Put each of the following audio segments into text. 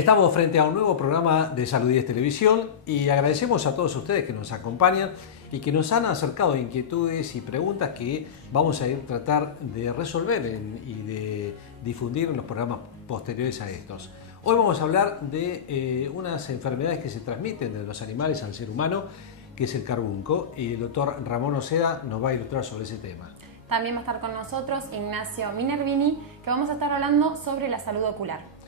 Estamos frente a un nuevo programa de Salud 10 Televisión y agradecemos a todos ustedes que nos acompañan y que nos han acercado inquietudes y preguntas que vamos a ir a tratar de resolver y de difundir en los programas posteriores a estos. Hoy vamos a hablar de unas enfermedades que se transmiten de los animales al ser humano, que es el carbunco, y el doctor Ramón Oceda nos va a ilustrar sobre ese tema. También va a estar con nosotros Ignacio Minervini, que vamos a estar hablando sobre la salud ocular.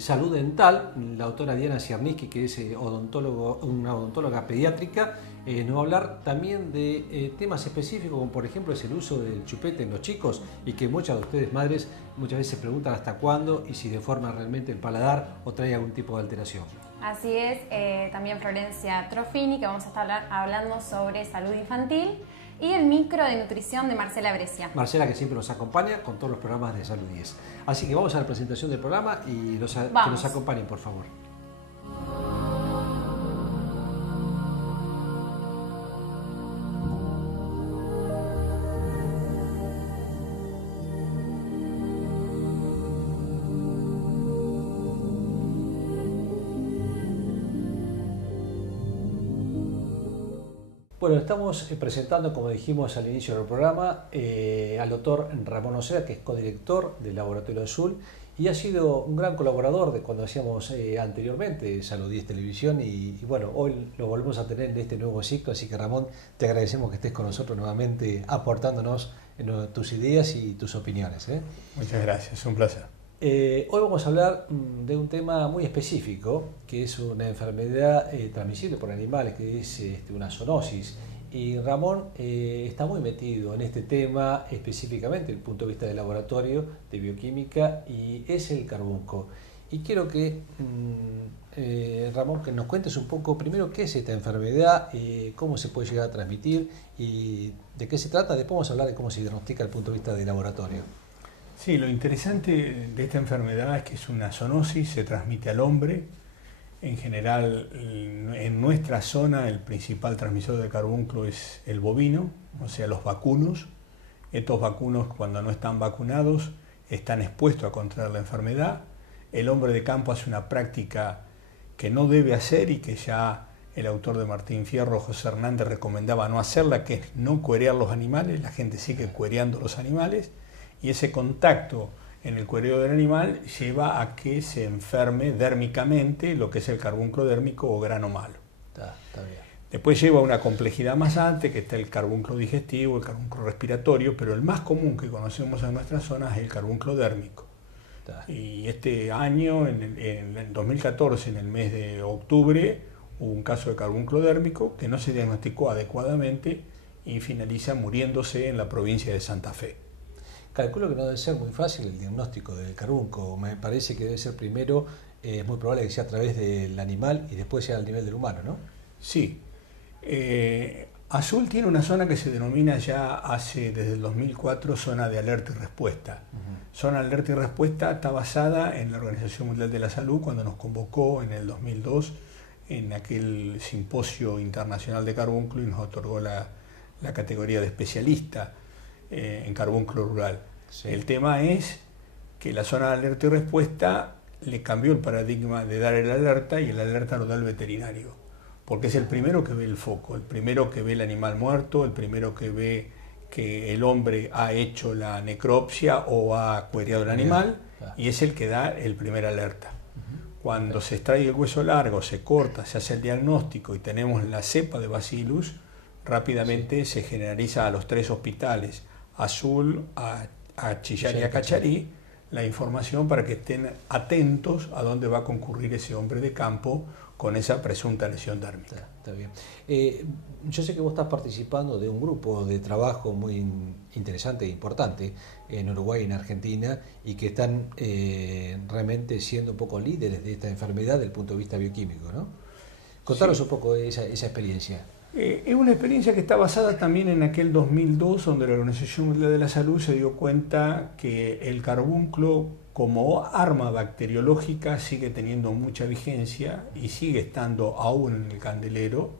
Salud dental, la doctora Diana Cierniski, que es una odontóloga pediátrica, nos va a hablar también de temas específicos, como por ejemplo es el uso del chupete en los chicos, y que muchas de ustedes madres muchas veces preguntan hasta cuándo y si deforma realmente el paladar o trae algún tipo de alteración. Así es, también Florencia Trofini, que vamos a estar hablando sobre salud infantil, y el micro de nutrición de Marcela Brescia. Marcela, que siempre nos acompaña con todos los programas de Salud 10. Así que vamos a la presentación del programa y que nos acompañen, por favor. Bueno, estamos presentando, como dijimos al inicio del programa, al doctor Ramón Oceda, que es codirector del Laboratorio Azul y ha sido un gran colaborador de cuando hacíamos anteriormente Salud 10 Televisión y bueno, hoy lo volvemos a tener en este nuevo ciclo, así que Ramón, te agradecemos que estés con nosotros nuevamente aportándonos tus ideas y tus opiniones. Muchas gracias, un placer. Hoy vamos a hablar de un tema muy específico, que es una enfermedad transmisible por animales, que es una zoonosis. Y Ramón está muy metido en este tema específicamente desde el punto de vista del laboratorio de bioquímica, y es el carbunco. Y quiero que, Ramón, que nos cuentes un poco primero qué es esta enfermedad, cómo se puede llegar a transmitir y de qué se trata. Después vamos a hablar de cómo se diagnostica desde el punto de vista del laboratorio. Sí, lo interesante de esta enfermedad es que es una zoonosis, se transmite al hombre. En general, en nuestra zona, el principal transmisor de carbunclo es el bovino, o sea, los vacunos. Estos vacunos, cuando no están vacunados, están expuestos a contraer la enfermedad. El hombre de campo hace una práctica que no debe hacer y que ya el autor de Martín Fierro, José Hernández, recomendaba no hacerla, que es no cuerear los animales. La gente sigue cuereando los animales. Y ese contacto en el cuereo del animal lleva a que se enferme dérmicamente lo que es el carbunclo dérmico o grano malo. Está bien. Después lleva una complejidad más alta, que está el carbunclo digestivo, el carbunclo respiratorio, pero el más común que conocemos en nuestra zona es el carbunclo dérmico. Y este año, en el 2014, en el mes de octubre, hubo un caso de carbunclo dérmico que no se diagnosticó adecuadamente y finaliza muriéndose en la provincia de Santa Fe. Calculo que no debe ser muy fácil el diagnóstico del carbunco. Me parece que debe ser primero, es muy probable que sea a través del animal y después sea al nivel del humano, ¿no? Sí. Azul tiene una zona que se denomina ya desde el 2004 zona de alerta y respuesta. Zona de alerta y respuesta está basada en la Organización Mundial de la Salud, cuando nos convocó en el 2002 en aquel simposio internacional de carbunclo y nos otorgó la categoría de especialista en carbunclo rural. Sí. El tema es que la zona de alerta y respuesta le cambió el paradigma de dar el alerta, y el alerta lo da el veterinario, porque es el primero que ve el foco, el primero que ve el animal muerto, el primero que ve que el hombre ha hecho la necropsia o ha cuereado el animal, y es el que da el primer alerta. Cuando se extrae el hueso largo, se corta, se hace el diagnóstico y tenemos la cepa de Bacillus, rápidamente se generaliza a los 3 hospitales, Azul, a Chillán y a Cacharí, la información para que estén atentos a dónde va a concurrir ese hombre de campo con esa presunta lesión dérmica. Está bien. Yo sé que vos estás participando de un grupo de trabajo muy interesante e importante en Uruguay y en Argentina, y que están realmente siendo un poco líderes de esta enfermedad desde el punto de vista bioquímico, ¿no? Contanos un poco de esa experiencia. Es una experiencia que está basada también en aquel 2002, donde la Organización Mundial de la Salud se dio cuenta que el carbunclo como arma bacteriológica sigue teniendo mucha vigencia y sigue estando aún en el candelero,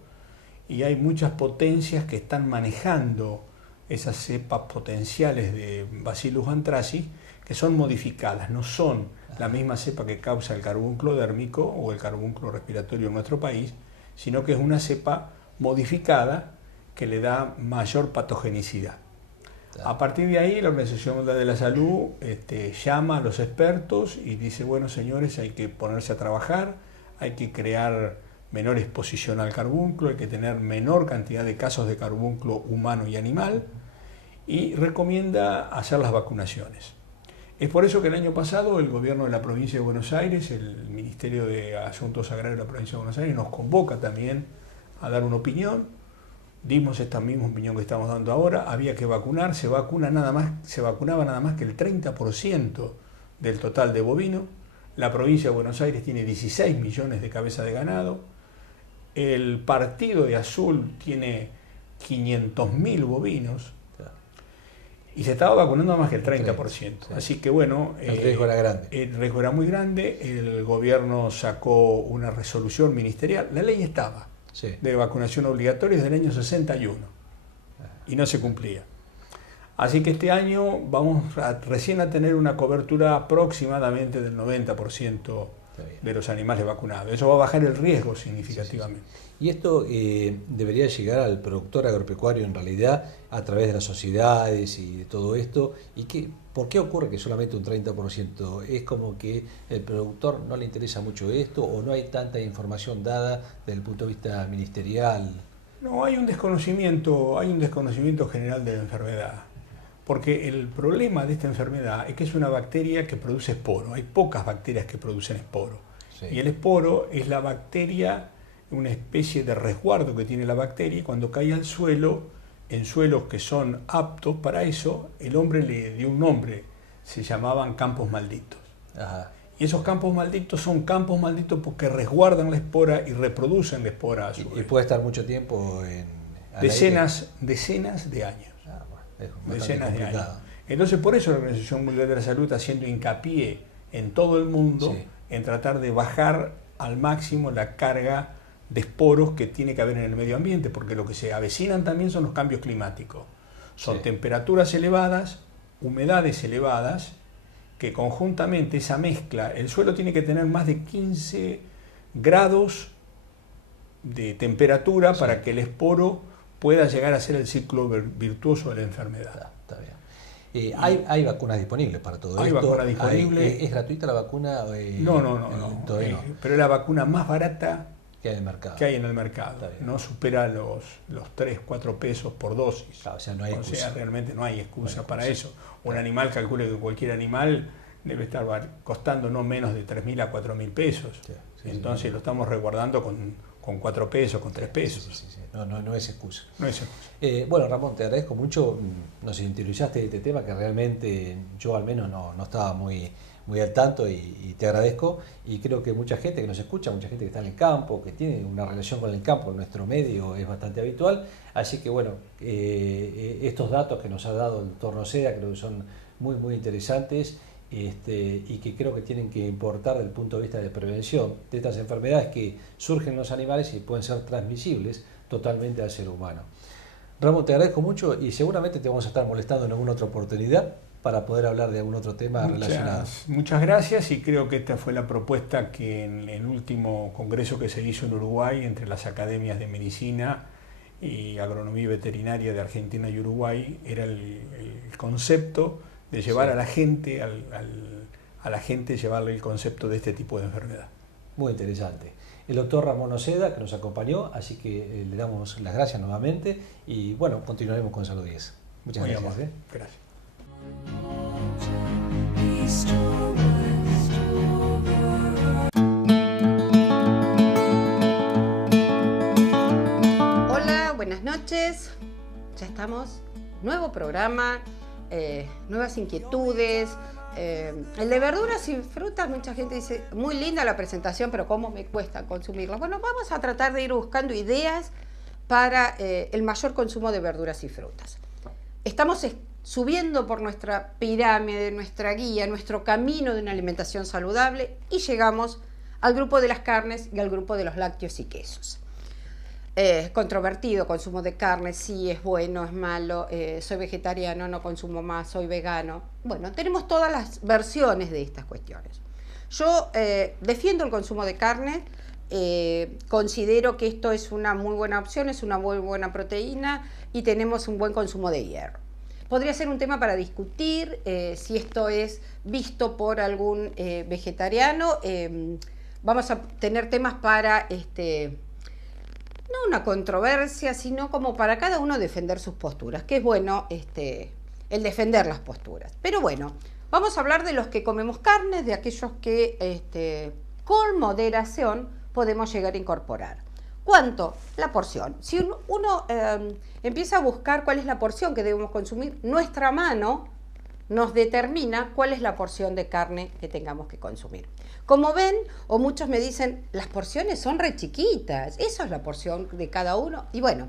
y hay muchas potencias que están manejando esas cepas potenciales de Bacillus anthracis que son modificadas, no son la misma cepa que causa el carbunclo dérmico o el carbunclo respiratorio en nuestro país, sino que es una cepa modificada que le da mayor patogenicidad. A partir de ahí, la Organización Mundial de la Salud llama a los expertos y dice, bueno, señores, hay que ponerse a trabajar, hay que crear menor exposición al carbunclo, hay que tener menor cantidad de casos de carbunclo humano y animal, y recomienda hacer las vacunaciones. Es por eso que el año pasado el gobierno de la provincia de Buenos Aires, el Ministerio de Asuntos Agrarios de la provincia de Buenos Aires, nos convoca también a dar una opinión. Dimos esta misma opinión que estamos dando ahora, había que vacunar, se vacunaba nada más que el 30% del total de bovino. La provincia de Buenos Aires tiene 16 millones de cabezas de ganado. El partido de Azul tiene 500.000 bovinos. Y se estaba vacunando nada más que el 30%. Sí. Así que bueno, el riesgo era grande. El riesgo era muy grande. El gobierno sacó una resolución ministerial. La ley estaba de vacunación obligatoria desde el año 61 y no se cumplía. Así que este año vamos recién a tener una cobertura aproximadamente del 90% de los animales vacunados. Eso va a bajar el riesgo significativamente. Y esto debería llegar al productor agropecuario en realidad a través de las sociedades y de todo esto. ¿Y por qué ocurre que solamente un 30%? ¿Es como que el productor no le interesa mucho esto o no hay tanta información dada desde el punto de vista ministerial? No, hay un desconocimiento general de la enfermedad. Porque el problema de esta enfermedad es que es una bacteria que produce esporo. Hay pocas bacterias que producen esporo. Sí. Y el esporo es la bacteria, una especie de resguardo que tiene la bacteria, y cuando cae al suelo, en suelos que son aptos para eso, el hombre le dio un nombre, se llamaban campos malditos. Ajá. Y esos campos malditos son campos malditos porque resguardan la espora y reproducen la espora a su vez. Y puede estar mucho tiempo decenas de años. Decenas de años. Entonces, por eso la Organización Mundial de la Salud está haciendo hincapié en todo el mundo en tratar de bajar al máximo la carga de esporos que tiene que haber en el medio ambiente, porque lo que se avecinan también son los cambios climáticos. Son temperaturas elevadas, humedades elevadas, que conjuntamente esa mezcla, el suelo tiene que tener más de 15 grados de temperatura para que el esporo pueda llegar a ser el ciclo virtuoso de la enfermedad. Está bien. ¿Hay vacunas disponibles para todo esto? Hay vacunas disponibles. ¿Es gratuita la vacuna? No. Pero es la vacuna más barata que hay en el mercado. No supera los 3, 4 pesos por dosis. Claro, o sea, no hay excusa. O sea, realmente no hay excusa para eso. Un animal, calcule que cualquier animal debe estar costando no menos de 3.000 a 4.000 pesos. Entonces lo estamos resguardando con 4 pesos, con 3 pesos. No es excusa. No es excusa. Bueno, Ramón, te agradezco mucho. Nos interiorizaste de este tema que realmente yo al menos no estaba muy al tanto y te agradezco. Y creo que mucha gente que nos escucha, mucha gente que está en el campo, que tiene una relación con el campo, en nuestro medio es bastante habitual. Así que bueno, estos datos que nos ha dado el doctor Noceda creo que son muy interesantes. Y que creo que tienen que importar desde el punto de vista de prevención de estas enfermedades que surgen en los animales y pueden ser transmisibles totalmente al ser humano. Ramón, te agradezco mucho y seguramente te vamos a estar molestando en alguna otra oportunidad para poder hablar de algún otro tema relacionado. Muchas gracias, y creo que esta fue la propuesta que en el último congreso que se hizo en Uruguay entre las academias de medicina y agronomía y veterinaria de Argentina y Uruguay era el concepto de llevar a la gente, llevarle el concepto de este tipo de enfermedad. Muy interesante. El doctor Ramón Noceda, que nos acompañó, así que le damos las gracias nuevamente y bueno, continuaremos con Salud 10. Muchas gracias. Gracias. Hola, buenas noches. Ya estamos. Nuevo programa. Nuevas inquietudes. El de verduras y frutas, mucha gente dice, muy linda la presentación, pero ¿cómo me cuesta consumirlas? Bueno, vamos a tratar de ir buscando ideas para el mayor consumo de verduras y frutas. Estamos subiendo por nuestra pirámide, nuestra guía, nuestro camino de una alimentación saludable y llegamos al grupo de las carnes y al grupo de los lácteos y quesos. controvertido, consumo de carne, sí, es bueno, es malo, soy vegetariano, no consumo más, soy vegano. Bueno, tenemos todas las versiones de estas cuestiones. Yo defiendo el consumo de carne, considero que esto es una muy buena opción, es una muy buena proteína y tenemos un buen consumo de hierro. Podría ser un tema para discutir si esto es visto por algún vegetariano. Vamos a tener temas para, no una controversia, sino como para cada uno defender sus posturas, que es bueno el defender las posturas. Pero bueno, vamos a hablar de los que comemos carnes, de aquellos que con moderación podemos llegar a incorporar. ¿Cuánto? La porción. Si uno empieza a buscar cuál es la porción que debemos consumir, nuestra mano nos determina cuál es la porción de carne que tengamos que consumir. Como ven, o muchos me dicen, las porciones son re chiquitas, eso es la porción de cada uno. Y bueno,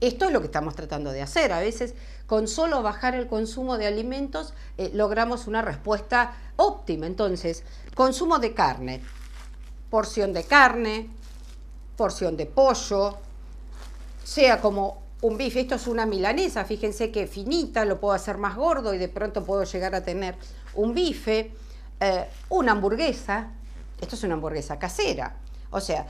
esto es lo que estamos tratando de hacer. A veces, con solo bajar el consumo de alimentos, logramos una respuesta óptima. Entonces, consumo de carne, porción de carne, porción de pollo, sea como un bife, esto es una milanesa, fíjense que finita, lo puedo hacer más gordo y de pronto puedo llegar a tener un bife, una hamburguesa, esto es una hamburguesa casera, o sea,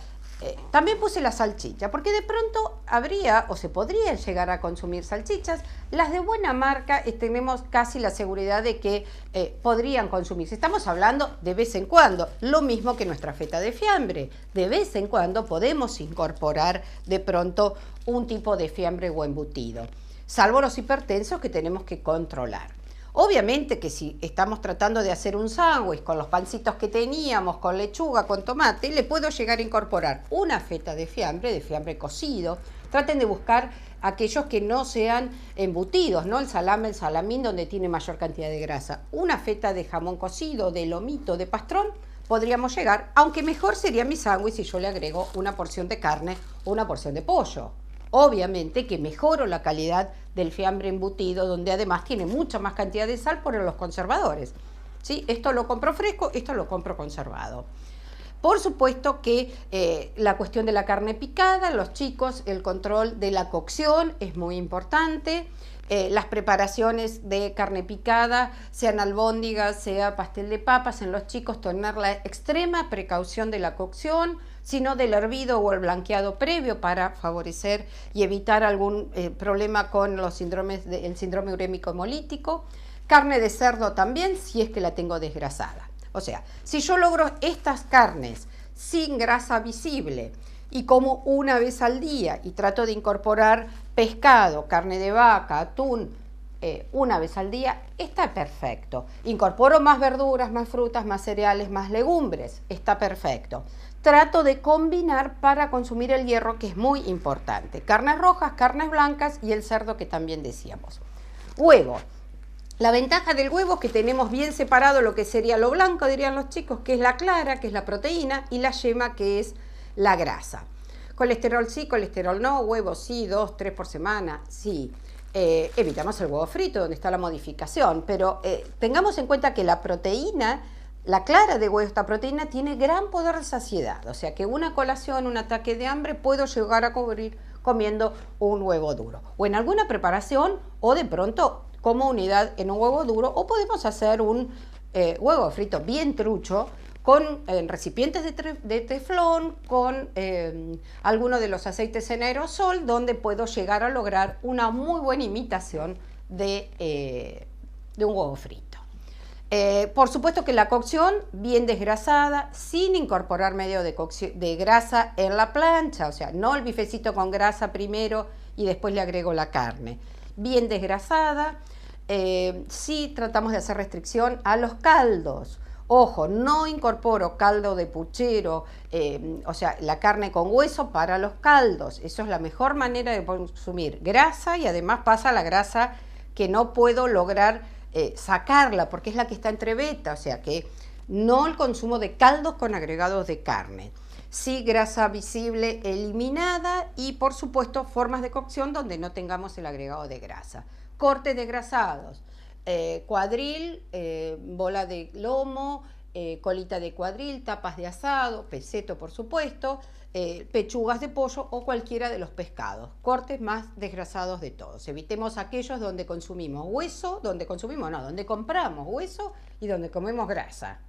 también puse la salchicha, porque de pronto habría o se podrían llegar a consumir salchichas, las de buena marca tenemos casi la seguridad de que podrían consumirse. Estamos hablando de vez en cuando, lo mismo que nuestra feta de fiambre, de vez en cuando podemos incorporar de pronto un tipo de fiambre o embutido, salvo los hipertensos que tenemos que controlar. Obviamente que si estamos tratando de hacer un sándwich con los pancitos que teníamos, con lechuga, con tomate, le puedo llegar a incorporar una feta de fiambre cocido. Traten de buscar aquellos que no sean embutidos, ¿no? El salame, el salamín, donde tiene mayor cantidad de grasa. Una feta de jamón cocido, de lomito, de pastrón, podríamos llegar, aunque mejor sería mi sándwich si yo le agrego una porción de carne o una porción de pollo. Obviamente que mejoro la calidad del fiambre embutido, donde además tiene mucha más cantidad de sal por los conservadores. ¿Sí? Esto lo compro fresco, esto lo compro conservado. Por supuesto que la cuestión de la carne picada, los chicos, el control de la cocción es muy importante. Las preparaciones de carne picada, sean albóndigas, sea pastel de papas, en los chicos tener la extrema precaución de la cocción, sino del hervido o el blanqueado previo para favorecer y evitar algún problema con los síndromes el síndrome urémico hemolítico. Carne de cerdo también, si es que la tengo desgrasada. O sea, si yo logro estas carnes sin grasa visible y como una vez al día y trato de incorporar pescado, carne de vaca, atún, una vez al día, está perfecto. Incorporo más verduras, más frutas, más cereales, más legumbres, está perfecto. Trato de combinar para consumir el hierro, que es muy importante. Carnes rojas, carnes blancas y el cerdo que también decíamos. Huevo. La ventaja del huevo es que tenemos bien separado lo que sería lo blanco, dirían los chicos, que es la clara, que es la proteína, y la yema, que es la grasa. Colesterol sí, colesterol no, huevos sí, 2, 3 por semana, sí. Evitamos el huevo frito, donde está la modificación, pero tengamos en cuenta que la proteína, la clara de huevo, esta proteína tiene gran poder de saciedad, o sea que una colación, un ataque de hambre, puedo llegar a cubrir comiendo un huevo duro, o en alguna preparación, o de pronto como unidad en un huevo duro, o podemos hacer un huevo frito bien trucho, con recipientes de teflón, con alguno de los aceites en aerosol, donde puedo llegar a lograr una muy buena imitación de un huevo frito. Por supuesto que la cocción bien desgrasada, sin incorporar medio de grasa en la plancha, o sea, no el bifecito con grasa primero y después le agrego la carne. Bien desgrasada, sí tratamos de hacer restricción a los caldos. Ojo, no incorporo caldo de puchero, o sea, la carne con hueso para los caldos. Eso es la mejor manera de consumir grasa y además pasa la grasa que no puedo lograr sacarla porque es la que está entre beta, o sea que no el consumo de caldos con agregados de carne. Sí, grasa visible eliminada y por supuesto formas de cocción donde no tengamos el agregado de grasa. Cortes desgrasados. Cuadril, bola de lomo, colita de cuadril, tapas de asado, peseto por supuesto, pechugas de pollo o cualquiera de los pescados, cortes más desgrasados de todos. Evitemos aquellos donde consumimos hueso, donde compramos hueso y donde comemos grasa.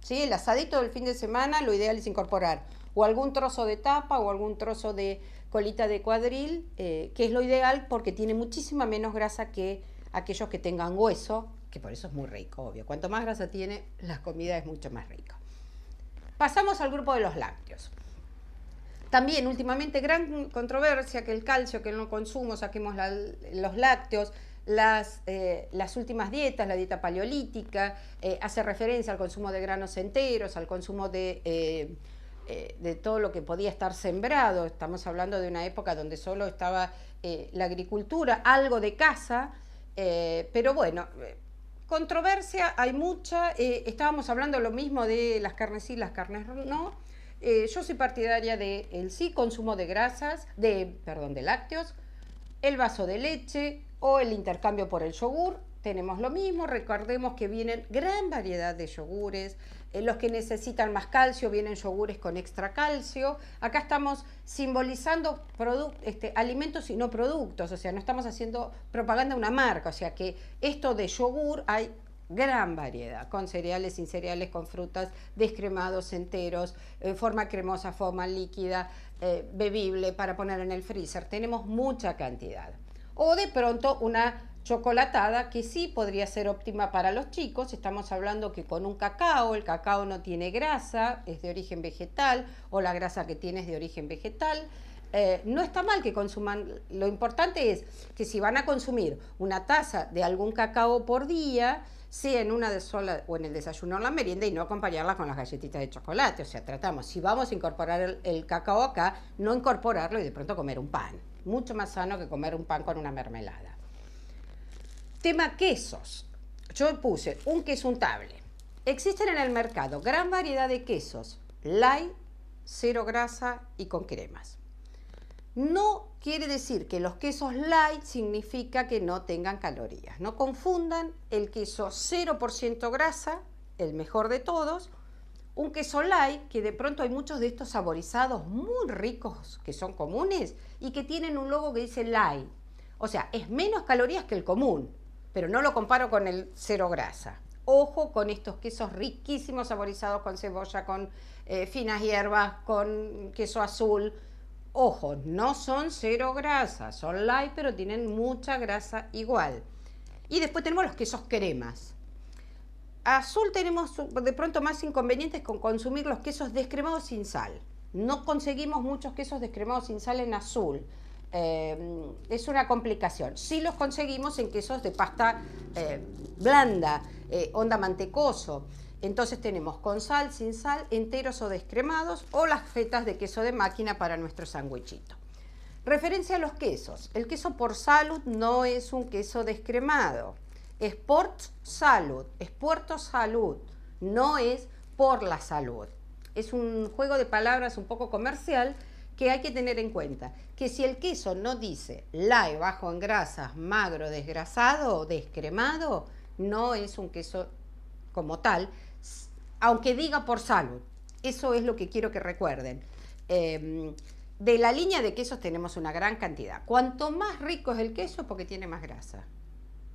¿Sí? El asadito del fin de semana, lo ideal es incorporar o algún trozo de tapa o algún trozo de colita de cuadril, que es lo ideal porque tiene muchísima menos grasa que aquellos que tengan hueso, que por eso es muy rico, obvio. Cuanto más grasa tiene, la comida es mucho más rica. Pasamos al grupo de los lácteos. También últimamente gran controversia que el calcio, que no consumo, saquemos los lácteos. Las últimas dietas, la dieta paleolítica, hace referencia al consumo de granos enteros, al consumo de todo lo que podía estar sembrado. Estamos hablando de una época donde solo estaba la agricultura, algo de caza, pero bueno, controversia hay mucha. Estábamos hablando lo mismo de las carnes sí, las carnes no. Yo soy partidaria del sí consumo de de lácteos, el vaso de leche o el intercambio por el yogur. Tenemos lo mismo, recordemos que vienen gran variedad de yogures, los que necesitan más calcio vienen yogures con extra calcio. Acá estamos simbolizando alimentos y no productos, o sea, no estamos haciendo propaganda de una marca, o sea que esto de yogur hay gran variedad, con cereales, sin cereales, con frutas, descremados, enteros, forma cremosa, forma líquida, bebible para poner en el freezer. Tenemos mucha cantidad. O de pronto una chocolatada que sí podría ser óptima para los chicos. Estamos hablando que con un cacao, el cacao no tiene grasa, es de origen vegetal, o la grasa que tiene es de origen vegetal. No está mal que consuman, lo importante es que si van a consumir una taza de algún cacao por día, sea en una de sola o en el desayuno o la merienda, y no acompañarla con las galletitas de chocolate. O sea, tratamos, si vamos a incorporar el cacao acá, no incorporarlo y de pronto comer un pan. Mucho más sano que comer un pan con una mermelada. Tema quesos. Yo puse un queso untable. Existen en el mercado gran variedad de quesos light, cero grasa y con cremas. No quiere decir que los quesos light significa que no tengan calorías. No confundan el queso 0% grasa, el mejor de todos, un queso light, que de pronto hay muchos de estos saborizados muy ricos que son comunes y que tienen un logo que dice light. O sea, es menos calorías que el común, pero no lo comparo con el cero grasa. Ojo con estos quesos riquísimos saborizados con cebolla, con finas hierbas, con queso azul. Ojo, no son cero grasa, son light, pero tienen mucha grasa igual. Y después tenemos los quesos cremas. Azul tenemos de pronto más inconvenientes con consumir los quesos descremados sin sal. No conseguimos muchos quesos descremados sin sal en azul. Es una complicación. Sí los conseguimos en quesos de pasta blanda, onda mantecoso. Entonces tenemos con sal, sin sal, enteros o descremados, o las fetas de queso de máquina para nuestro sandwichito. Referencia a los quesos. El queso Port Salut no es un queso descremado. Es Port Salut, es Puerto Salud, no es por la salud. Es un juego de palabras un poco comercial que hay que tener en cuenta. Que si el queso no dice light, bajo en grasas, magro, desgrasado, descremado, no es un queso como tal, aunque diga por salud. Eso es lo que quiero que recuerden. De la línea de quesos tenemos una gran cantidad. Cuanto más rico es el queso, porque tiene más grasa.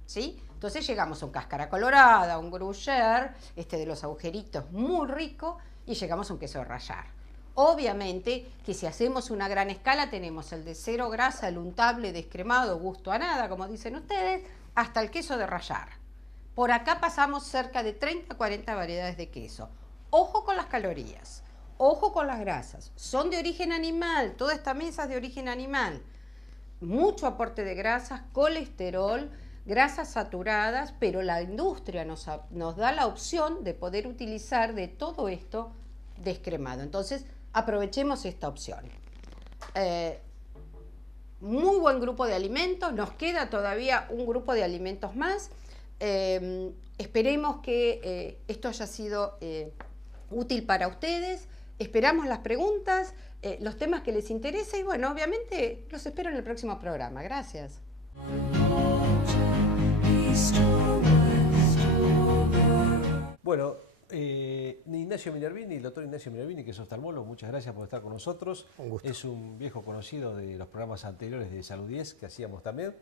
¿Sí? Entonces llegamos a un cáscara colorada, un gruyère, de los agujeritos muy rico, y llegamos a un queso de rallar. Obviamente que si hacemos una gran escala tenemos el de cero grasa, el untable, descremado, gusto a nada, como dicen ustedes, hasta el queso de rallar. Por acá pasamos cerca de 30 a 40 variedades de queso. Ojo con las calorías, ojo con las grasas. Son de origen animal, toda esta mesa es de origen animal. Mucho aporte de grasas, colesterol, grasas saturadas, pero la industria nos da la opción de poder utilizar de todo esto descremado. Entonces, aprovechemos esta opción. Muy buen grupo de alimentos, nos queda todavía un grupo de alimentos más. Esperemos que esto haya sido útil para ustedes. Esperamos las preguntas, los temas que les interesen y bueno, obviamente los espero en el próximo programa. Gracias. Bueno, Ignacio Minervini, el doctor Ignacio Minervini, que es oftalmólogo, muchas gracias por estar con nosotros. Un gusto. Es un viejo conocido de los programas anteriores de Salud 10 que hacíamos también.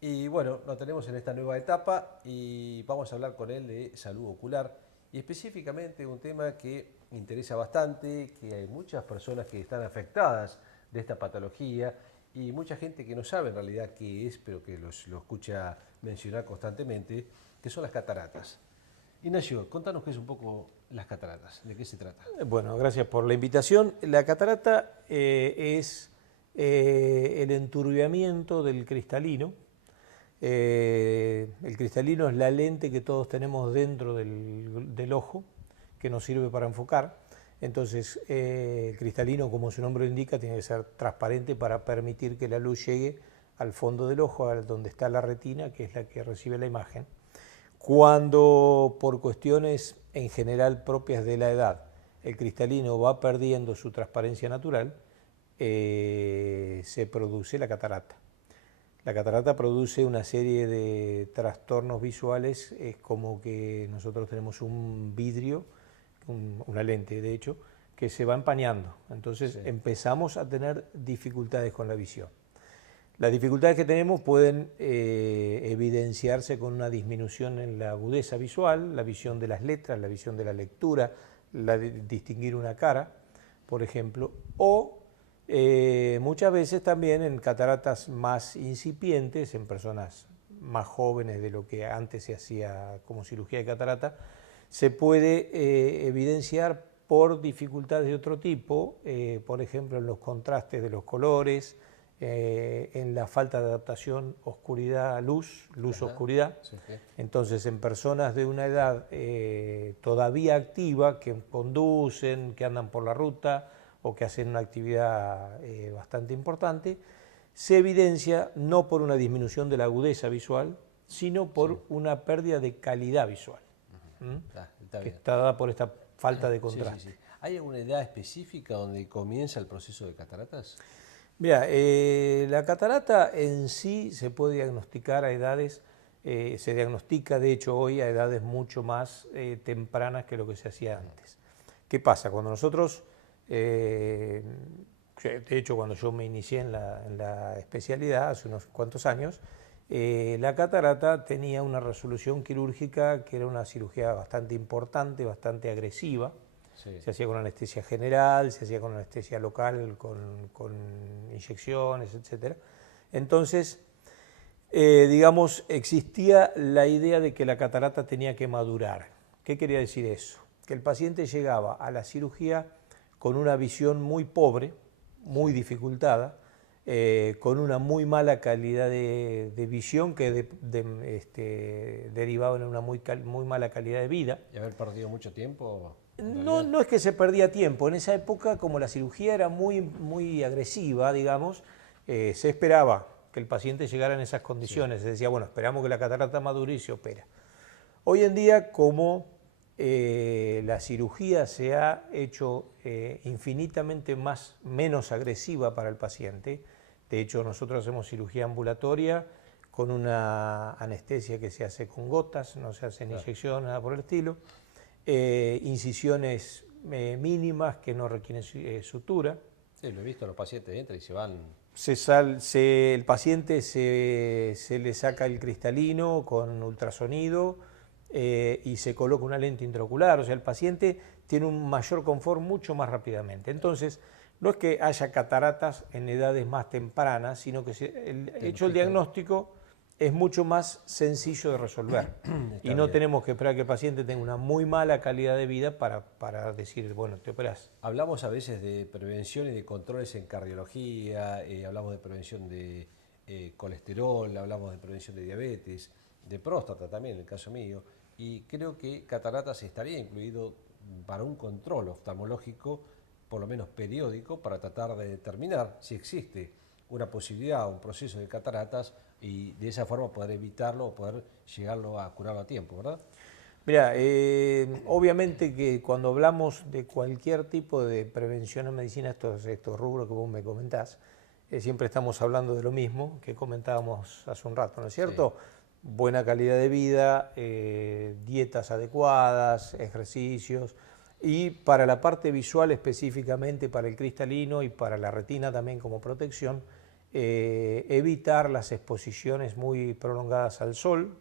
Y bueno, lo tenemos en esta nueva etapa y vamos a hablar con él de salud ocular y específicamente un tema que interesa bastante, que hay muchas personas que están afectadas de esta patología y mucha gente que no sabe en realidad qué es, pero que lo escucha mencionar constantemente, que son las cataratas. Ignacio, contanos qué es un poco las cataratas, de qué se trata. Bueno, gracias por la invitación. La catarata es el enturbiamiento del cristalino. El cristalino es la lente que todos tenemos dentro del ojo, que nos sirve para enfocar. Entonces, el cristalino, como su nombre lo indica, tiene que ser transparente para permitir que la luz llegue al fondo del ojo, a donde está la retina, que es la que recibe la imagen. Cuando, por cuestiones en general propias de la edad, el cristalino va perdiendo su transparencia natural, se produce la catarata. La catarata produce una serie de trastornos visuales, es como que nosotros tenemos un vidrio, una lente de hecho, que se va empañando. Entonces empezamos a tener dificultades con la visión. Las dificultades que tenemos pueden evidenciarse con una disminución en la agudeza visual, la visión de las letras, la visión de la lectura, la de distinguir una cara, por ejemplo, o muchas veces también en cataratas más incipientes, en personas más jóvenes de lo que antes se hacía como cirugía de catarata, se puede evidenciar por dificultades de otro tipo, por ejemplo en los contrastes de los colores, en la falta de adaptación oscuridad-luz, luz-oscuridad. Sí, sí. Entonces, en personas de una edad todavía activa, que conducen, que andan por la ruta o que hacen una actividad bastante importante, se evidencia no por una disminución de la agudeza visual, sino por una pérdida de calidad visual, que está dada por esta falta de contraste. Sí, sí, sí. ¿Hay alguna edad específica donde comienza el proceso de cataratas? Mira, la catarata en sí se puede diagnosticar a edades, se diagnostica de hecho hoy a edades mucho más tempranas que lo que se hacía antes. ¿Qué pasa? Cuando nosotros, de hecho cuando yo me inicié en la especialidad hace unos cuantos años, la catarata tenía una resolución quirúrgica que era una cirugía bastante importante, bastante agresiva. Sí. Se hacía con anestesia general, se hacía con anestesia local, con inyecciones, etc. Entonces, digamos, existía la idea de que la catarata tenía que madurar. ¿Qué quería decir eso? Que el paciente llegaba a la cirugía con una visión muy pobre, muy dificultada, con una muy mala calidad de visión que derivaba en una muy mala calidad de vida. ¿Y haber perdido mucho tiempo? No es que se perdía tiempo. En esa época, como la cirugía era muy agresiva, digamos, se esperaba que el paciente llegara en esas condiciones. Se decía, bueno, esperamos que la catarata madure y se opera. Hoy en día, como la cirugía se ha hecho infinitamente menos agresiva para el paciente, de hecho nosotros hacemos cirugía ambulatoria con una anestesia que se hace con gotas, no se hace en inyección, nada por el estilo, incisiones mínimas que no requieren sutura. Sí, lo he visto, los pacientes entran y se van. El paciente se le saca el cristalino con ultrasonido y se coloca una lente intraocular, o sea, el paciente tiene un mayor confort mucho más rápidamente. Entonces, no es que haya cataratas en edades más tempranas, sino que hecho el diagnóstico es mucho más sencillo de resolver y no tenemos que esperar que el paciente tenga una muy mala calidad de vida para decir, bueno, te operás. Hablamos a veces de prevención y de controles en cardiología, hablamos de prevención de colesterol, hablamos de prevención de diabetes, de próstata también, en el caso mío, y creo que cataratas estaría incluido para un control oftalmológico, por lo menos periódico, para tratar de determinar si existe una posibilidad, un proceso de cataratas y de esa forma poder evitarlo o poder llegarlo a curarlo a tiempo, ¿verdad? Mira, obviamente que cuando hablamos de cualquier tipo de prevención en medicina, estos rubros que vos me comentás, siempre estamos hablando de lo mismo que comentábamos hace un rato, ¿no es cierto? Sí. buena calidad de vida, dietas adecuadas, ejercicios. Y para la parte visual específicamente, para el cristalino y para la retina también como protección, evitar las exposiciones muy prolongadas al sol.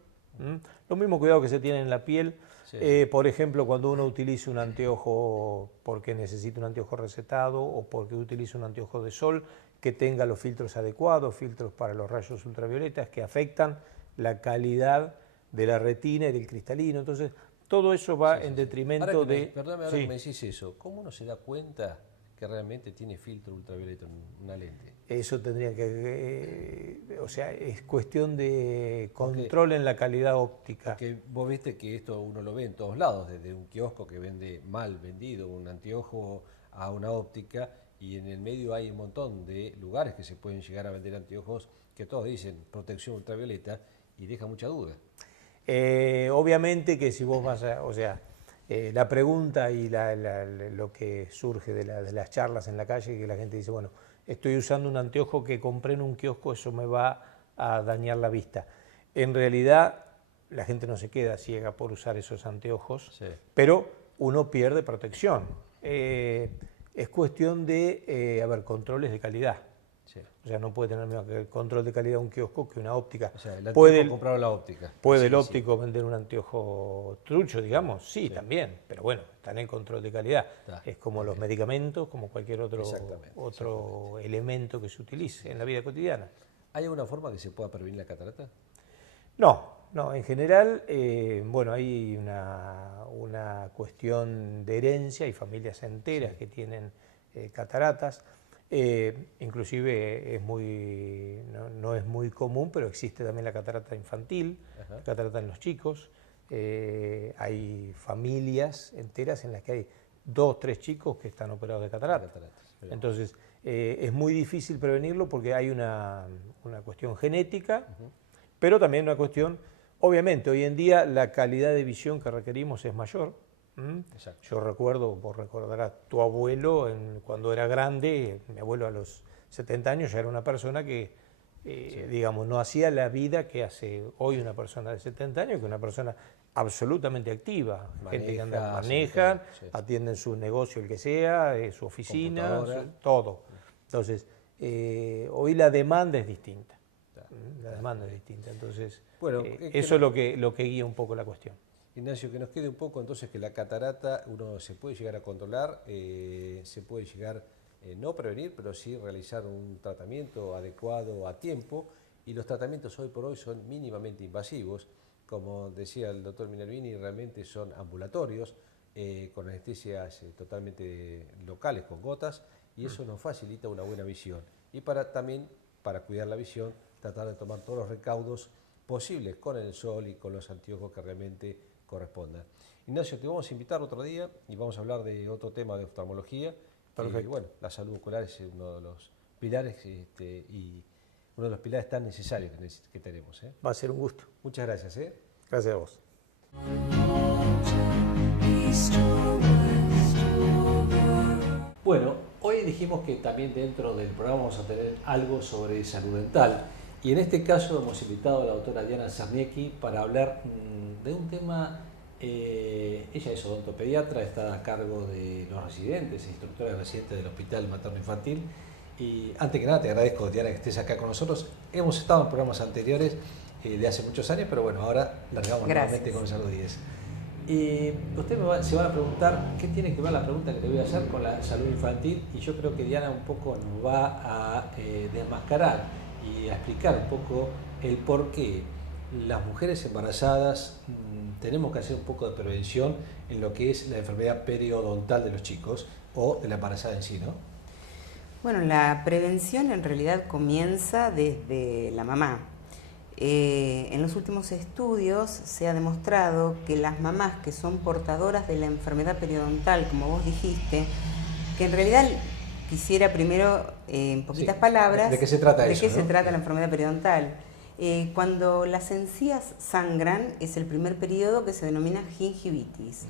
Lo mismo cuidado que se tiene en la piel. Sí. Por ejemplo, cuando uno utiliza un anteojo porque necesita un anteojo recetado o porque utiliza un anteojo de sol, que tenga los filtros adecuados, filtros para los rayos ultravioletas que afectan la calidad de la retina y del cristalino. Entonces, todo eso va en detrimento de... Perdóname, ahora que me decís eso, ¿cómo uno se da cuenta que realmente tiene filtro ultravioleta en una lente? Eso tendría que... o sea, es cuestión de control en la calidad óptica. Porque vos viste que esto uno lo ve en todos lados, desde un kiosco que vende mal vendido un anteojo a una óptica, y en el medio hay un montón de lugares que se pueden llegar a vender anteojos que todos dicen protección ultravioleta y deja mucha duda. Obviamente que si vos vas a... o sea, la pregunta y lo que surge de las charlas en la calle, que la gente dice, bueno, estoy usando un anteojo que compré en un kiosco, eso me va a dañar la vista. En realidad, la gente no se queda ciega por usar esos anteojos, sí, pero uno pierde protección. Es cuestión de controles de calidad. Sí. O sea, no puede tener el mismo control de calidad un kiosco que una óptica. O sea, el anteojo comprar la óptica. ¿Puede sí, el óptico vender un anteojo trucho, digamos? Sí, también, pero bueno, está en el control de calidad. Es como los medicamentos, como cualquier otro elemento que se utilice en la vida cotidiana. ¿Hay alguna forma que se pueda prevenir la catarata? No, en general, bueno, hay una cuestión de herencia, hay familias enteras que tienen cataratas. Inclusive no es muy común, pero existe también la catarata infantil, la catarata en los chicos. Hay familias enteras en las que hay 2 o 3 chicos que están operados de catarata. Entonces, es muy difícil prevenirlo porque hay una cuestión genética, pero también una cuestión, obviamente, hoy en día la calidad de visión que requerimos es mayor. Yo recuerdo, vos recordarás, tu abuelo cuando era grande, mi abuelo a los 70 años ya era una persona que, digamos, no hacía la vida que hace hoy una persona de 70 años, que es una persona absolutamente activa, gente que maneja, atienden su negocio, el que sea, su oficina, todo. Entonces, hoy la demanda es distinta. La demanda es distinta, entonces bueno, eso es lo que guía un poco la cuestión. Ignacio, que nos quede un poco entonces que la catarata uno se puede llegar a controlar, se puede llegar, no prevenir, pero sí realizar un tratamiento adecuado a tiempo, y los tratamientos hoy por hoy son mínimamente invasivos, como decía el doctor Minervini, realmente son ambulatorios, con anestesias totalmente locales, con gotas, y eso nos facilita una buena visión. Y también para cuidar la visión, tratar de tomar todos los recaudos posibles con el sol y con los anteojos que realmente correspondan. Ignacio, te vamos a invitar otro día y vamos a hablar de otro tema de oftalmología. Y bueno, la salud ocular es uno de los pilares y uno de los pilares tan necesarios que tenemos. Va a ser un gusto. Muchas gracias. Gracias a vos. Bueno, hoy dijimos que también dentro del programa vamos a tener algo sobre salud dental. Y en este caso hemos invitado a la doctora Diana Czarniecki para hablar de un tema. Ella es odontopediatra, está a cargo de los residentes, instructora de residentes del Hospital Materno Infantil. Y antes que nada te agradezco, Diana, que estés acá con nosotros. Hemos estado en programas anteriores de hace muchos años, pero bueno, ahora largamos nuevamente con Salud 10. Y ustedes se van a preguntar qué tiene que ver la pregunta que le voy a hacer con la salud infantil, y yo creo que Diana un poco nos va a desmascarar y a explicar un poco el por qué las mujeres embarazadas tenemos que hacer un poco de prevención en lo que es la enfermedad periodontal de los chicos o de la embarazada en sí, ¿no? Bueno, la prevención en realidad comienza desde la mamá. En los últimos estudios se ha demostrado que las mamás que son portadoras de la enfermedad periodontal, como vos dijiste, que en realidad quisiera primero, en poquitas palabras, ¿de qué se trata eso? ¿De qué se trata la enfermedad periodontal? Cuando las encías sangran es el primer periodo que se denomina gingivitis.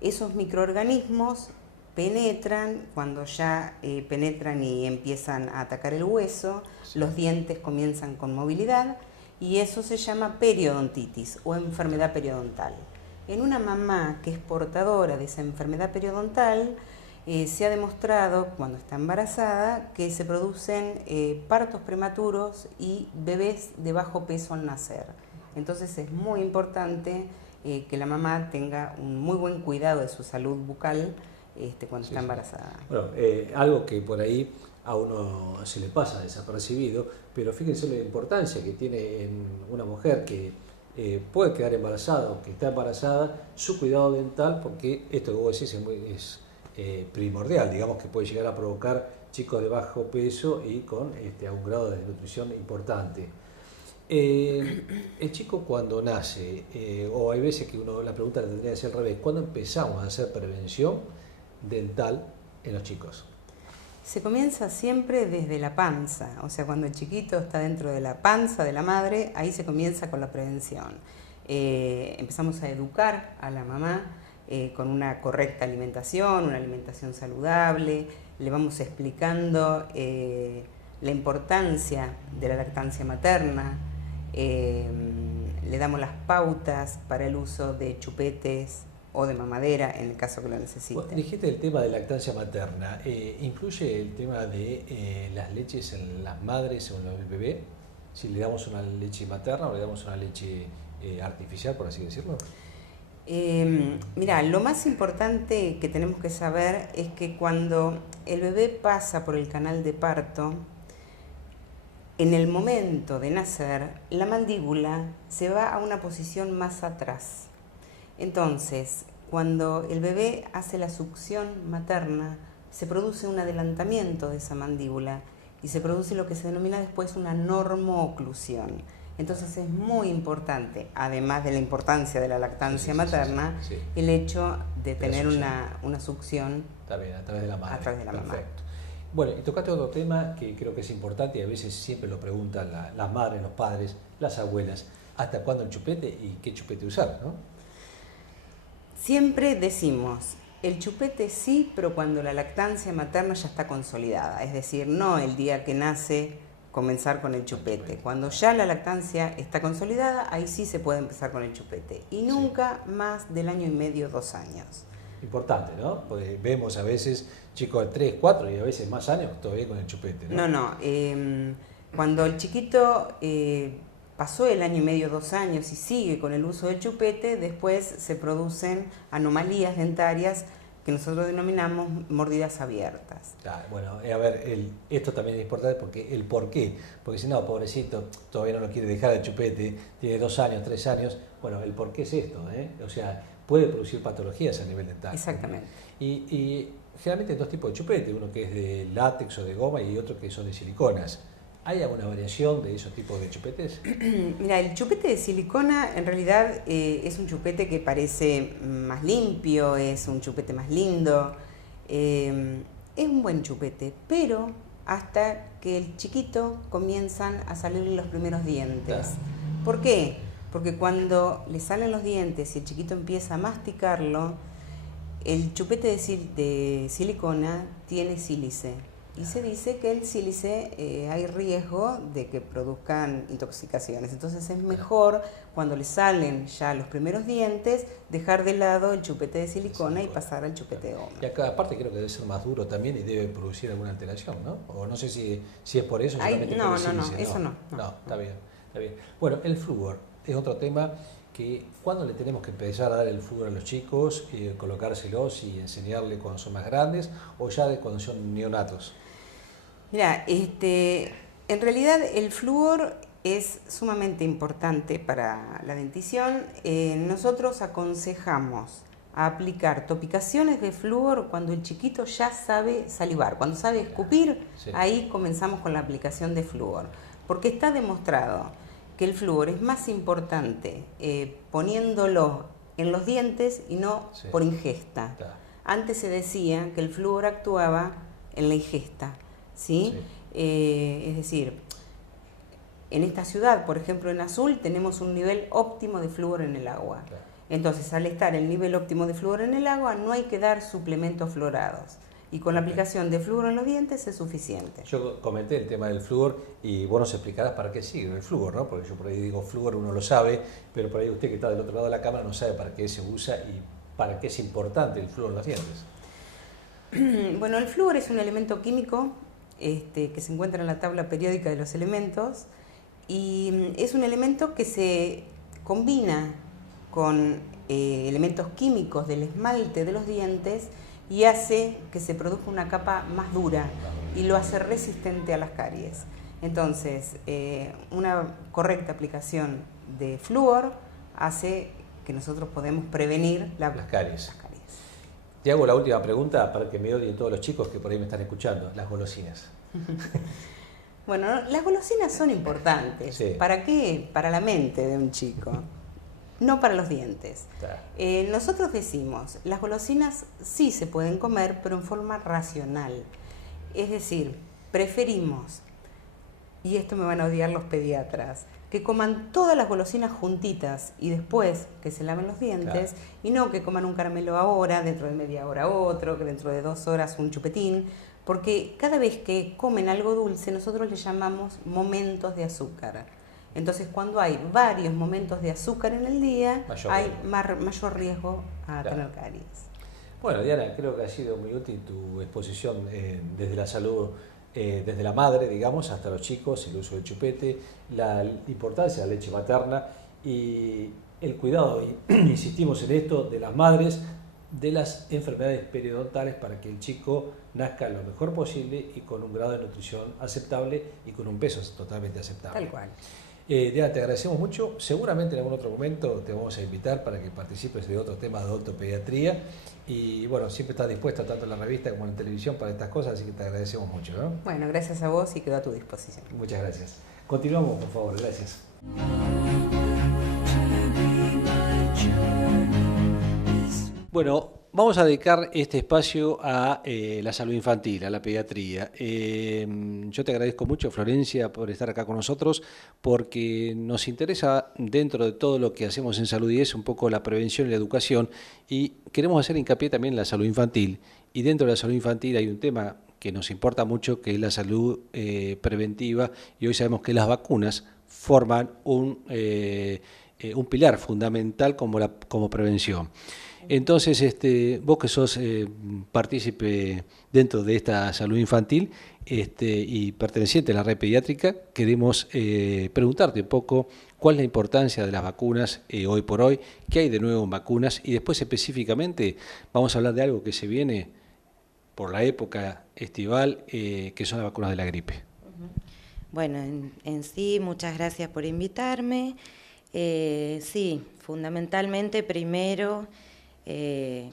Esos microorganismos penetran, cuando ya penetran y empiezan a atacar el hueso, los dientes comienzan con movilidad y eso se llama periodontitis o enfermedad periodontal. En una mamá que es portadora de esa enfermedad periodontal, se ha demostrado cuando está embarazada que se producen partos prematuros y bebés de bajo peso al nacer. Entonces es muy importante que la mamá tenga un muy buen cuidado de su salud bucal cuando está embarazada. Bueno, algo que por ahí a uno se le pasa desapercibido, pero fíjense la importancia que tiene en una mujer que puede quedar embarazada o que está embarazada, su cuidado dental, porque esto que vos decís es primordial, digamos que puede llegar a provocar chicos de bajo peso y con a un grado de desnutrición importante. El chico cuando nace, o hay veces que la pregunta la tendría que ser al revés, ¿cuándo empezamos a hacer prevención dental en los chicos? Se comienza siempre desde la panza, o sea, cuando el chiquito está dentro de la panza de la madre, ahí se comienza con la prevención. Empezamos a educar a la mamá con una correcta alimentación, una alimentación saludable, le vamos explicando la importancia de la lactancia materna, le damos las pautas para el uso de chupetes o de mamadera en el caso que lo necesite. Vos dijiste el tema de lactancia materna, ¿incluye el tema de las leches en las madres o en el bebé? Si le damos una leche materna o le damos una leche artificial, por así decirlo. Mira, lo más importante que tenemos que saber es que cuando el bebé pasa por el canal de parto, en el momento de nacer, la mandíbula se va a una posición más atrás. Entonces, cuando el bebé hace la succión materna, se produce un adelantamiento de esa mandíbula y se produce lo que se denomina después una normoclusión. Entonces es muy importante, además de la importancia de la lactancia materna, el hecho de tener una succión también a través de la madre. A través de la mamá. Bueno, y tocaste otro tema que creo que es importante y a veces siempre lo preguntan las madres, los padres, las abuelas, ¿hasta cuándo el chupete y qué chupete usar, no? Siempre decimos, el chupete sí, pero cuando la lactancia materna ya está consolidada, es decir, no el día que nace comenzar con el chupete. Cuando ya la lactancia está consolidada, ahí sí se puede empezar con el chupete. Y nunca más del 1 año y medio, 2 años. Importante, ¿no? Porque vemos a veces chicos de 3, 4 y a veces más años todavía con el chupete, ¿no? No. Cuando el chiquito pasó el 1 año y medio, 2 años y sigue con el uso del chupete, después se producen anomalías dentarias que nosotros denominamos mordidas abiertas. Bueno, a ver, esto también es importante porque el por qué, porque si no, pobrecito, todavía no lo quiere dejar el chupete, tiene 2 años, 3 años, bueno, el por qué es esto, O sea, puede producir patologías a nivel dental. Exactamente. Y generalmente hay 2 tipos de chupete, uno que es de látex o de goma y otro que son de siliconas. ¿Hay alguna variación de esos tipos de chupetes? Mira, el chupete de silicona en realidad es un chupete que parece más limpio, es un chupete más lindo, es un buen chupete, pero hasta que el chiquito comienzan a salirle los primeros dientes. ¿Por qué? Porque cuando le salen los dientes y el chiquito empieza a masticarlo, el chupete de silicona tiene sílice. Y se dice que el sílice hay riesgo de que produzcan intoxicaciones. Entonces es mejor, cuando le salen ya los primeros dientes, dejar de lado el chupete de silicona y pasar al chupete de goma. Y acá aparte creo que debe ser más duro también y debe producir alguna alteración, ¿no? O no sé si es por eso. No, eso no. No, está bien. Bueno, el flúor es otro tema que ¿cuándo le tenemos que empezar a dar el flúor a los chicos, colocárselos y enseñarle cuando son más grandes o ya cuando son neonatos? Mira, en realidad el flúor es sumamente importante para la dentición. Nosotros aconsejamos a aplicar topicaciones de flúor cuando el chiquito ya sabe salivar, cuando sabe escupir, ahí comenzamos con la aplicación de flúor, porque está demostrado que el flúor es más importante poniéndolo en los dientes y no por ingesta. Antes se decía que el flúor actuaba en la ingesta. ¿Sí? Es decir, en esta ciudad, por ejemplo en Azul, tenemos un nivel óptimo de flúor en el agua. Entonces, al estar el nivel óptimo de flúor en el agua, no hay que dar suplementos fluorados. y con la aplicación de flúor en los dientes es suficiente. Yo comenté el tema del flúor y vos nos explicarás para qué sirve el flúor, ¿no? Porque yo por ahí digo flúor, uno lo sabe, pero por ahí usted que está del otro lado de la cámara no sabe para qué se usa y para qué es importante el flúor en los dientes. Bueno, el flúor es un elemento químico que se encuentra en la tabla periódica de los elementos y es un elemento que se combina con elementos químicos del esmalte de los dientes y hace que se produzca una capa más dura y lo hace resistente a las caries. Entonces, una correcta aplicación de flúor hace que nosotros podemos prevenir las caries. Te hago la última pregunta para que me odien todos los chicos que por ahí me están escuchando, las golosinas. Bueno, las golosinas son importantes. Sí. ¿Para qué? Para la mente de un chico, no para los dientes. Claro. Nosotros decimos, las golosinas sí se pueden comer, pero en forma racional. Es decir, preferimos, y esto me van a odiar los pediatras, que coman todas las golosinas juntitas y después que se laven los dientes, claro, y no que coman un caramelo ahora, dentro de media hora otro, que dentro de 2 horas un chupetín, porque cada vez que comen algo dulce nosotros le llamamos momentos de azúcar. Entonces cuando hay varios momentos de azúcar en el día, hay mayor riesgo a tener caries. Bueno, Diana, creo que ha sido muy útil tu exposición desde la salud, desde la madre, digamos, hasta los chicos, el uso del chupete, la importancia de la leche materna y el cuidado, y insistimos en esto, de las madres, de las enfermedades periodontales para que el chico nazca lo mejor posible y con un grado de nutrición aceptable y con un peso totalmente aceptable. Tal cual. Diana, te agradecemos mucho. Seguramente en algún otro momento te vamos a invitar para que participes de otros temas de odontopediatría. Y bueno, siempre estás dispuesta tanto en la revista como en la televisión para estas cosas, así que te agradecemos mucho, ¿no? Bueno, gracias a vos y quedo a tu disposición. Muchas gracias. Continuamos, por favor. Gracias. Bueno, vamos a dedicar este espacio a la salud infantil, a la pediatría. Yo te agradezco mucho, Florencia, por estar acá con nosotros, porque nos interesa dentro de todo lo que hacemos en Salud 10 un poco la prevención y la educación, y queremos hacer hincapié también en la salud infantil. Y dentro de la salud infantil hay un tema que nos importa mucho, que es la salud preventiva, y hoy sabemos que las vacunas forman un pilar fundamental como prevención. Entonces, vos que sos partícipe dentro de esta salud infantil y perteneciente a la red pediátrica, queremos preguntarte un poco cuál es la importancia de las vacunas hoy por hoy, qué hay de nuevo en vacunas, y después específicamente vamos a hablar de algo que se viene por la época estival, que son las vacunas de la gripe. Bueno, en sí, muchas gracias por invitarme. Sí, fundamentalmente primero,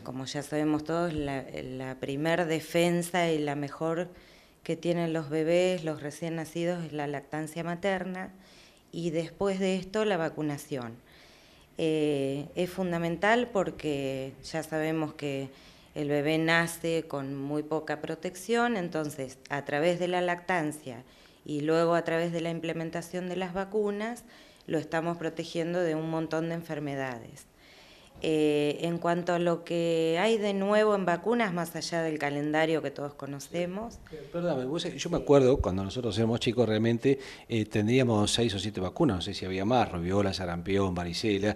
como ya sabemos todos, la primer defensa y la mejor que tienen los bebés, los recién nacidos, es la lactancia materna, y después de esto la vacunación. Es fundamental porque ya sabemos que el bebé nace con muy poca protección, entonces a través de la lactancia y luego a través de la implementación de las vacunas lo estamos protegiendo de un montón de enfermedades. En cuanto a lo que hay de nuevo en vacunas, más allá del calendario que todos conocemos. Perdóname, yo me acuerdo cuando nosotros éramos chicos realmente tendríamos 6 o 7 vacunas, no sé si había más, rubiola, sarampión, varicela.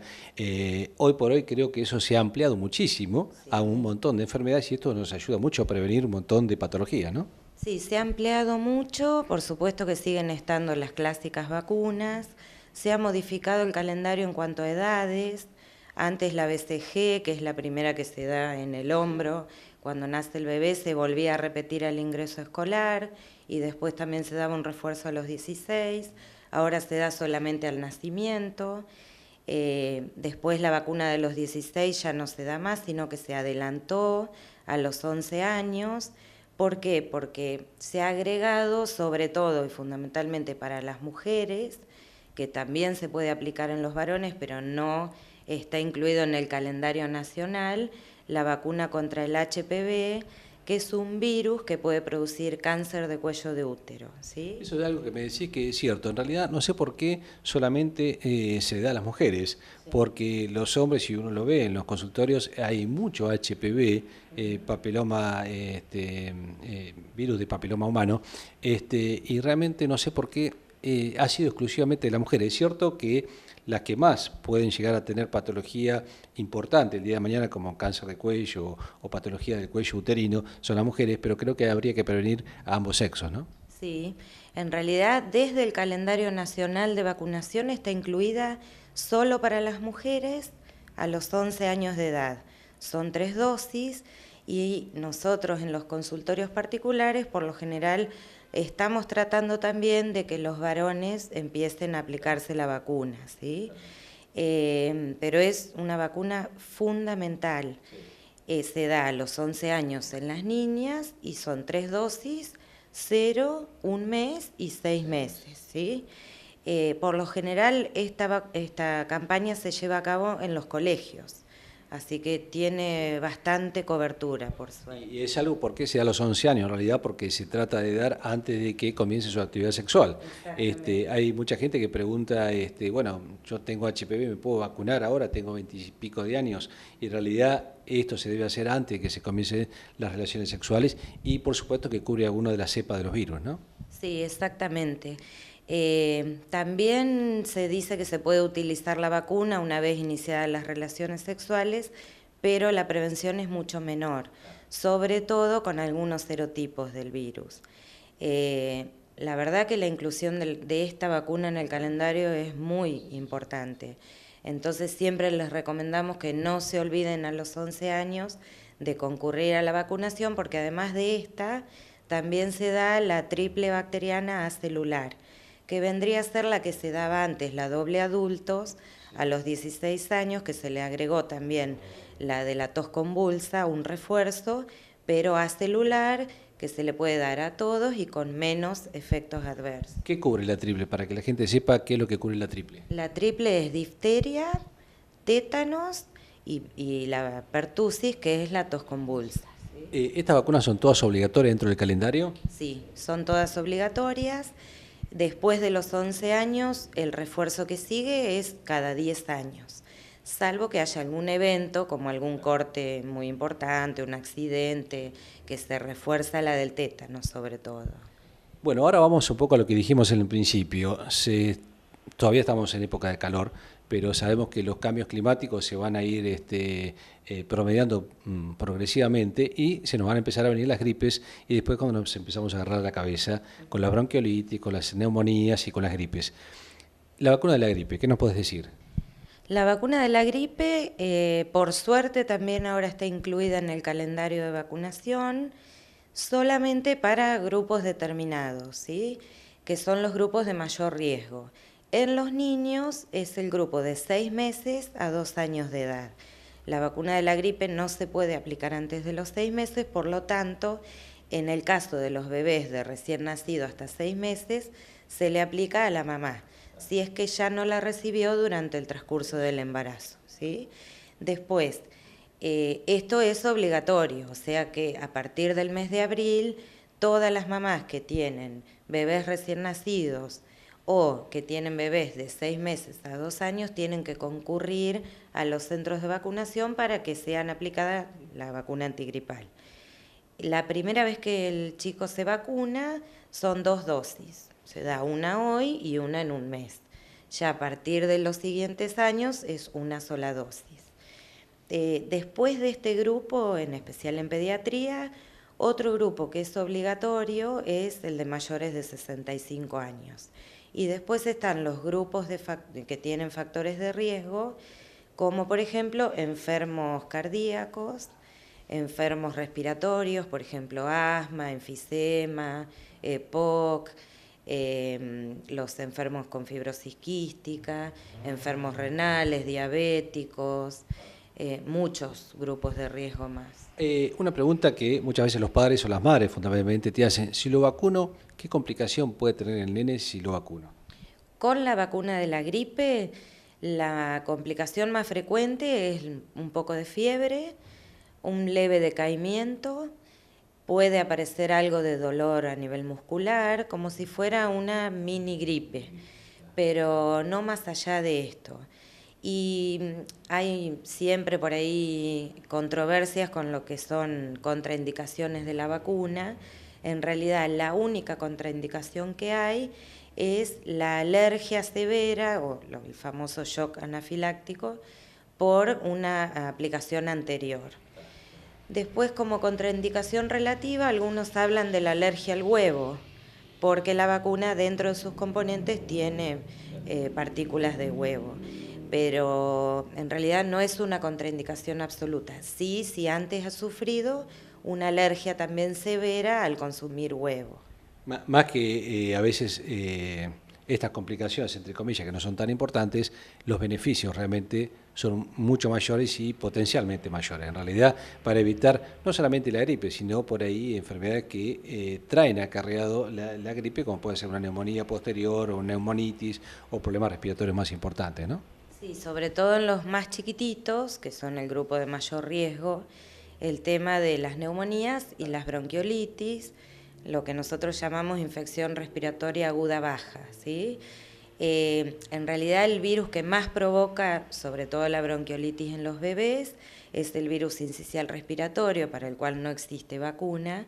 Hoy por hoy creo que eso se ha ampliado muchísimo a un montón de enfermedades y esto nos ayuda mucho a prevenir un montón de patologías, ¿no? Sí, se ha ampliado mucho, por supuesto que siguen estando las clásicas vacunas, se ha modificado el calendario en cuanto a edades. Antes la BCG, que es la primera que se da en el hombro, cuando nace el bebé se volvía a repetir al ingreso escolar y después también se daba un refuerzo a los 16, ahora se da solamente al nacimiento. Después la vacuna de los 16 ya no se da más, sino que se adelantó a los 11 años. ¿Por qué? Porque se ha agregado sobre todo y fundamentalmente para las mujeres, que también se puede aplicar en los varones, pero no está incluido en el calendario nacional, la vacuna contra el HPV, que es un virus que puede producir cáncer de cuello de útero, ¿sí? Eso es algo que me decís que es cierto. En realidad no sé por qué solamente se da a las mujeres, porque los hombres, si uno lo ve en los consultorios, hay mucho HPV, papiloma, virus de papiloma humano, y realmente no sé por qué ha sido exclusivamente de las mujeres. Es cierto que las que más pueden llegar a tener patología importante el día de mañana, como cáncer de cuello o patología del cuello uterino, son las mujeres, pero creo que habría que prevenir a ambos sexos, ¿no? Sí, en realidad desde el calendario nacional de vacunación está incluida solo para las mujeres a los 11 años de edad. Son 3 dosis y nosotros en los consultorios particulares, por lo general, estamos tratando también de que los varones empiecen a aplicarse la vacuna, ¿sí? Pero es una vacuna fundamental. Se da a los 11 años en las niñas y son 3 dosis, 0, 1 mes y 6 meses, ¿sí? Por lo general esta campaña se lleva a cabo en los colegios. Así que tiene bastante cobertura, por suerte. Y es algo, ¿por qué se da a los 11 años? En realidad porque se trata de dar antes de que comience su actividad sexual. Hay mucha gente que pregunta, bueno, yo tengo HPV, ¿me puedo vacunar ahora? Tengo 20 y pico de años. Y en realidad esto se debe hacer antes de que se comiencen las relaciones sexuales y por supuesto que cubre alguna de las cepas de los virus, ¿no? Sí, exactamente. También se dice que se puede utilizar la vacuna una vez iniciadas las relaciones sexuales, pero la prevención es mucho menor, sobre todo con algunos serotipos del virus. La verdad que la inclusión de esta vacuna en el calendario es muy importante. Entonces siempre les recomendamos que no se olviden a los 11 años de concurrir a la vacunación, porque además de esta también se da la triple bacteriana acelular, que vendría a ser la que se daba antes, la doble adultos, a los 16 años, que se le agregó también la de la tos convulsa, un refuerzo, pero acelular, que se le puede dar a todos y con menos efectos adversos. ¿Qué cubre la triple? Para que la gente sepa qué es lo que cubre la triple. La triple es difteria, tétanos y la pertusis, que es la tos convulsa. ¿Estas vacunas son todas obligatorias dentro del calendario? Sí, son todas obligatorias. Después de los 11 años, el refuerzo que sigue es cada 10 años, salvo que haya algún evento, como algún corte muy importante, un accidente, que se refuerza la del tétano sobre todo. Bueno, ahora vamos un poco a lo que dijimos en el principio. Todavía estamos en época de calor, pero sabemos que los cambios climáticos se van a ir promediando progresivamente y se nos van a empezar a venir las gripes y después cuando nos empezamos a agarrar la cabeza con la bronquiolitis, con las neumonías y con las gripes. La vacuna de la gripe, ¿qué nos puedes decir? La vacuna de la gripe, por suerte, también ahora está incluida en el calendario de vacunación, solamente para grupos determinados, ¿sí? Que son los grupos de mayor riesgo. En los niños es el grupo de 6 meses a 2 años de edad. La vacuna de la gripe no se puede aplicar antes de los 6 meses, por lo tanto, en el caso de los bebés de recién nacido hasta 6 meses, se le aplica a la mamá, si es que ya no la recibió durante el transcurso del embarazo, ¿sí? Después, esto es obligatorio, o sea que a partir del mes de abril, todas las mamás que tienen bebés recién nacidos o que tienen bebés de 6 meses a 2 años tienen que concurrir a los centros de vacunación para que sean aplicadas la vacuna antigripal. La primera vez que el chico se vacuna son 2 dosis, se da una hoy y una en 1 mes. Ya a partir de los siguientes años es una sola dosis. Después de este grupo, en especial en pediatría, otro grupo que es obligatorio es el de mayores de 65 años. Y después están los grupos que tienen factores de riesgo, como por ejemplo enfermos cardíacos, enfermos respiratorios, por ejemplo asma, enfisema, EPOC, los enfermos con fibrosis quística, enfermos renales, diabéticos, muchos grupos de riesgo más. Una pregunta que muchas veces los padres o las madres fundamentalmente te hacen: si lo vacuno, ¿qué complicación puede tener el nene si lo vacuno? Con la vacuna de la gripe, la complicación más frecuente es un poco de fiebre, un leve decaimiento, puede aparecer algo de dolor a nivel muscular, como si fuera una mini gripe, pero no más allá de esto. Y hay siempre por ahí controversias con lo que son contraindicaciones de la vacuna. En realidad, la única contraindicación que hay es la alergia severa o el famoso shock anafiláctico por una aplicación anterior. Después, como contraindicación relativa, algunos hablan de la alergia al huevo, porque la vacuna dentro de sus componentes tiene partículas de huevo. Pero en realidad no es una contraindicación absoluta. Sí, si antes ha sufrido una alergia también severa al consumir huevo. Más que a veces estas complicaciones, entre comillas, que no son tan importantes, los beneficios realmente son mucho mayores y potencialmente mayores. En realidad, para evitar no solamente la gripe, sino por ahí enfermedades que traen acarreado la gripe, como puede ser una neumonía posterior o neumonitis o problemas respiratorios más importantes, ¿no? Sí, sobre todo en los más chiquititos, que son el grupo de mayor riesgo, el tema de las neumonías y las bronquiolitis, lo que nosotros llamamos infección respiratoria aguda baja, ¿sí? En realidad el virus que más provoca, sobre todo la bronquiolitis en los bebés, es el virus sincicial respiratorio, para el cual no existe vacuna,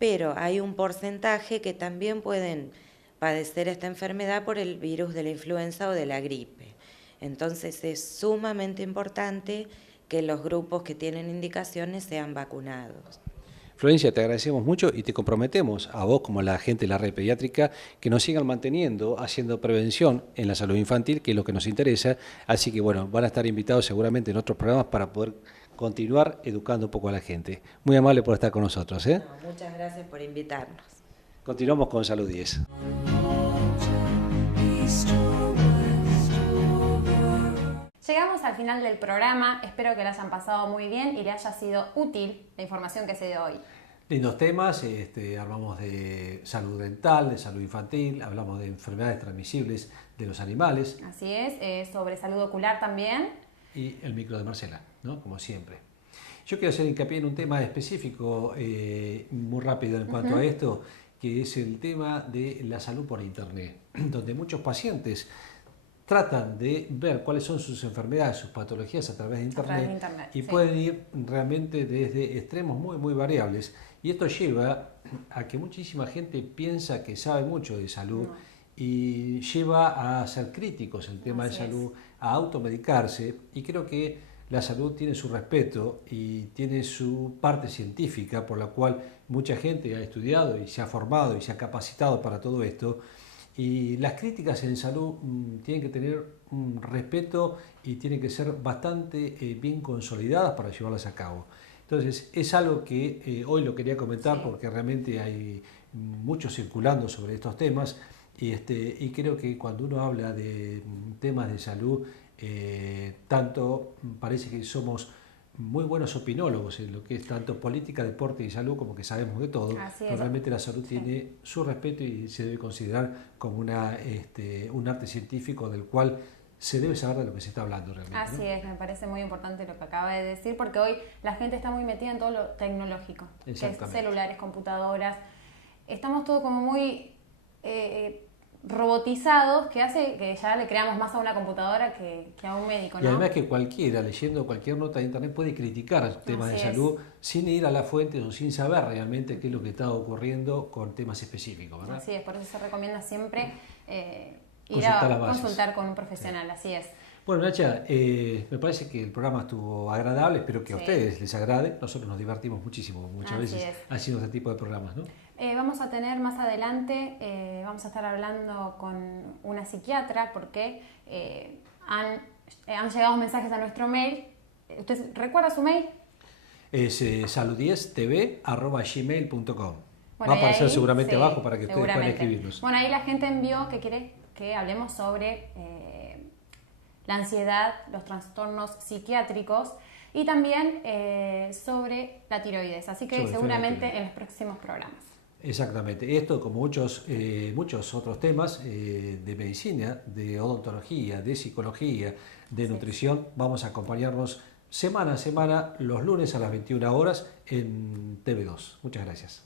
pero hay un porcentaje que también pueden padecer esta enfermedad por el virus de la influenza o de la gripe. Entonces es sumamente importante que los grupos que tienen indicaciones sean vacunados. Florencia, te agradecemos mucho y te comprometemos a vos como a la gente de la red pediátrica que nos sigan manteniendo, haciendo prevención en la salud infantil, que es lo que nos interesa. Así que bueno, van a estar invitados seguramente en otros programas para poder continuar educando un poco a la gente. Muy amable por estar con nosotros. No, muchas gracias por invitarnos. Continuamos con Salud 10. Llegamos al final del programa, espero que lo hayan pasado muy bien y le haya sido útil la información que se dio hoy. Lindos temas, hablamos de salud dental, de salud infantil, hablamos de enfermedades transmisibles de los animales. Así es, sobre salud ocular también. Y el micro de Marcela, ¿no? Como siempre. Yo quiero hacer hincapié en un tema específico, muy rápido en cuanto a esto, que es el tema de la salud por Internet, donde muchos pacientes tratan de ver cuáles son sus enfermedades, sus patologías a través de Internet, y pueden ir realmente desde extremos muy, muy variables. Y esto lleva a que muchísima gente piensa que sabe mucho de salud y lleva a ser críticos en el tema de salud, a automedicarse, y creo que la salud tiene su respeto y tiene su parte científica por la cual mucha gente ha estudiado y se ha formado y se ha capacitado para todo esto. Y las críticas en salud tienen que tener un respeto y tienen que ser bastante bien consolidadas para llevarlas a cabo. Entonces es algo que hoy lo quería comentar porque realmente hay mucho circulando sobre estos temas y creo que cuando uno habla de temas de salud, tanto parece que somos muy buenos opinólogos en lo que es tanto política, deporte y salud, como que sabemos de todo, pero realmente la salud tiene su respeto y se debe considerar como un arte científico del cual se debe saber de lo que se está hablando realmente. Así es, me parece muy importante lo que acaba de decir, porque hoy la gente está muy metida en todo lo tecnológico, que es celulares, computadoras, estamos todos como muy robotizados, que hace que ya le creamos más a una computadora que a un médico, ¿no? Y además que cualquiera, leyendo cualquier nota de internet, puede criticar temas de salud sin ir a la fuente o sin saber realmente qué es lo que está ocurriendo con temas específicos, ¿verdad? Así es, por eso se recomienda siempre ir a consultar con un profesional, así es. Bueno, Nacha, me parece que el programa estuvo agradable, espero que a ustedes les agrade. Nosotros nos divertimos muchísimo muchas veces haciendo este tipo de programas, ¿no? Vamos a tener más adelante, vamos a estar hablando con una psiquiatra porque han llegado mensajes a nuestro mail. ¿Usted recuerda su mail? Es salud10tv@gmail.com. Va a aparecer seguramente abajo para que ustedes puedan escribirnos. Bueno, ahí la gente envió que quiere que hablemos sobre la ansiedad, los trastornos psiquiátricos y también sobre la tiroides. Así que seguramente en los próximos programas. Exactamente. Esto, como muchos otros temas de medicina, de odontología, de psicología, de nutrición, vamos a acompañarnos semana a semana, los lunes a las 21 horas en TV2. Muchas gracias.